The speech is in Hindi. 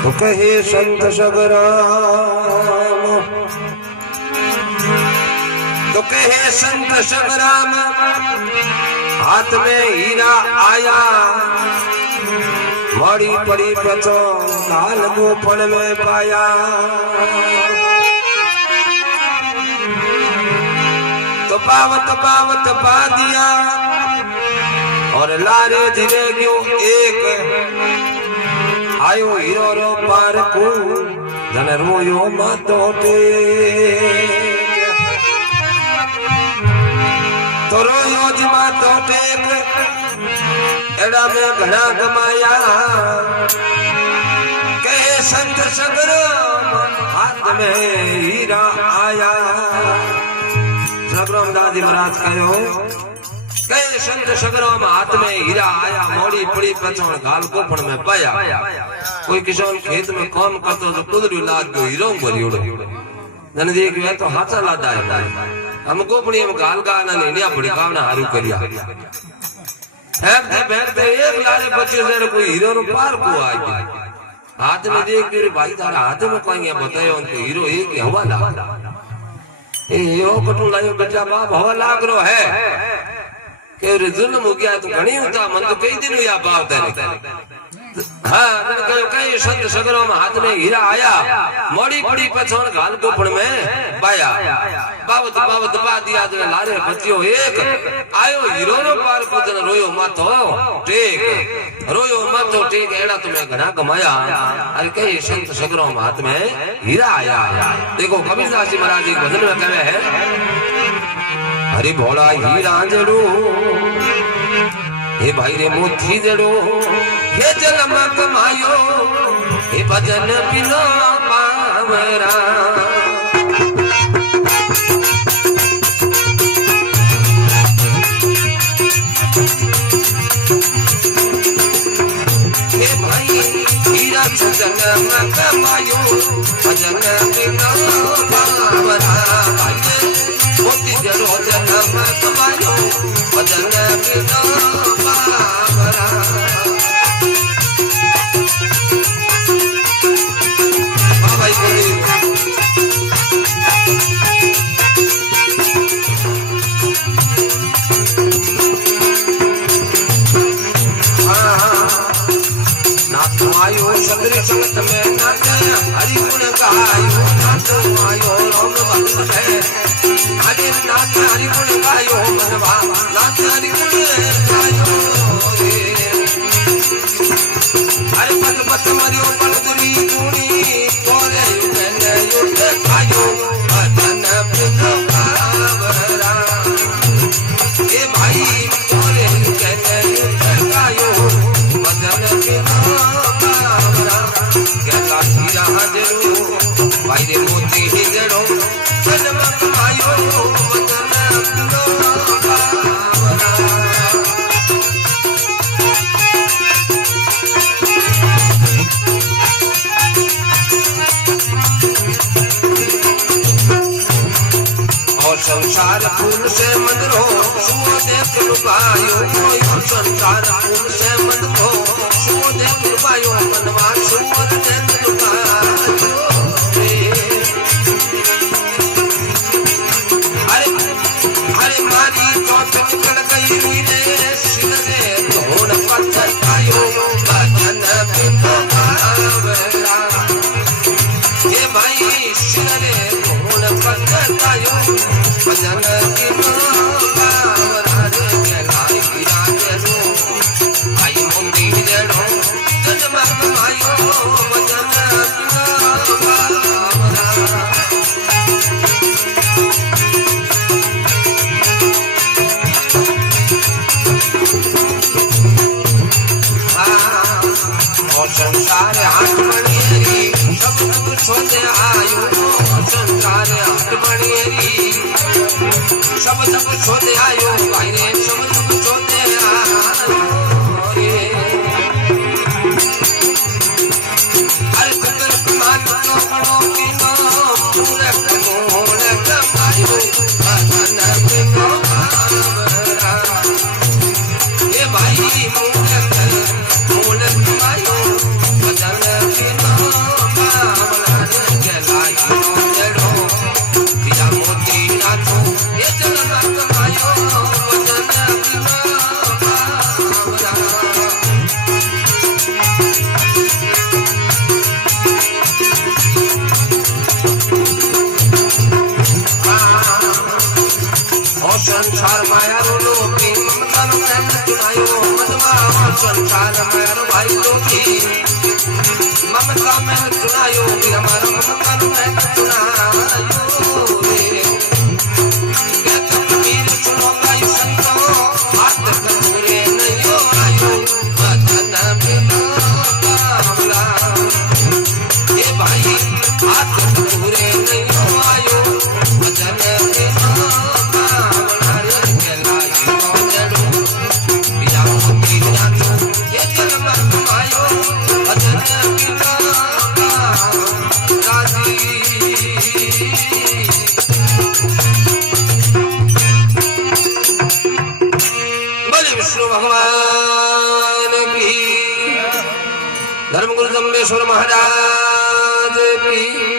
तो कहे संत सगराम, तो कहे संत सगराम, हाथ में हीरा आया, मड़ी पड़ी पचो लाल गोफन में पाया। तो पावत पावत पा दिया और लारे धीरे गयो एक, आयो हीरो रो पार को जन रोयो मातो टेक। तो रोयो जी मातो टेक, एड़ा में घना कमाया। कहे संत सगराम, हाथ में हीरा आया। सगराम दास जी महाराज कहो, कहे संत सगराम, हाथ में हीरा आया, मोड़ी पड़ी पचौन गाल गोफन में पाया। कोई किसान खेत में काम करतो तो कुदरी लाग गयो हीरो भरियोड़ो, जन देख वे तो हाथा लादा है। हम गोपड़ी में गाल गाना ने निया बड़ी कामना हारू करिया। बैठते एक लारे बच्चे से कोई हीरो रो पार को आ गया। हाथ में देख के भाई तारा हाथ में कोई बतायो उनको हीरो एक हवाला, ए यो कटू लायो बेटा बाप हवा लाग रो है के रे जुल्म हो गया तो घणी होता मन तो कई दिन या बाप तेरे। हाँ कई संत सगराम, हाथ में हीरा आया, मोड़ी पड़ी पछोन गाल गोफन में पाया। बावत बावत बा दिया तो लारे बचियो एक, आयो हीरो रो पार को जन रोयो माथो टेक, रोयो माथो टेक, एड़ा तुम्हें घना कमाया। अरे कई संत सगराम, हाथ में हीरा आया। देखो कबीरदास जी महाराज जी भजन में कहे है, हरि भोला हीरा जड़ो, हे भाई रे मोती जड़ो, हे जन्म कमायो, हे भजन बिना पावरा। हे भाई हीरा जन्म कमायो, भजन बिना पावरा। मोती जड़ो जन्म कमायो, भजन बिना पावरा। आयो सगरी संगत में नाचे, हरि गुण गायो, नाचो आयो राम भक्त है। हरि नाच हरि गुण गायो, मनवा नाच हरि गुण गायो रे। हरि पद पद मरियो पलदरी गुणी, तोरे मैंने युद्ध खायो, भजन बिना पावरा। ए भाई तोरे मैंने युद्ध गायो, भजन बिना हीरा जड़ो, भाई रे मोती ही जड़ो, जन्म कमायो, वतन बिना पावरा। और संसार फूल से मत रो, सुओ देख लुभायो। संसार फूल से मत रो, सुओ देख लुभायो, मनवा सुओ देख लुभायो। अरे अरे मारी चौथ निकल गई रे, सिर रे धोन पछतायो, भजन बिना पावरा। हे भाई सिर रे धोन पछतायो, भजन बिना पावरा रे। कहलाई हीरा जड़ो, भाई मोती जड़ो, जन्म कमायो, भजन बिना पावरा। और संसार हाथ बनेरी, सब कुछ छोड़े आयो। संसार हाथ बनेरी, सब कुछ छोड़े आयो, भाई रे सब कुछ छोड़े आयो रे। हर सुंदर कुमार तो बड़ो की नाम, पूरे कमोल कमायो, भजन बिना पावरा। ये भाई मूल कमायो, भजन बिना साल मेरा भाई तो भी ममता में चुनायो कि हमारा ममता में चुनायो रे क्या कबीर सुनो भाई संतो हाथ कटोरे नहीं आयो भजन बिना कामला ए भाई हाथ कटोरे नहीं आयो भजन बिना कामला रे केलाई मोजड़ो बिया मोती जानो ये जन्म कमायो भजन बिना राजी बोले विष्णु भगवान की धर्मगुरु जम्बेश्वर महाराज की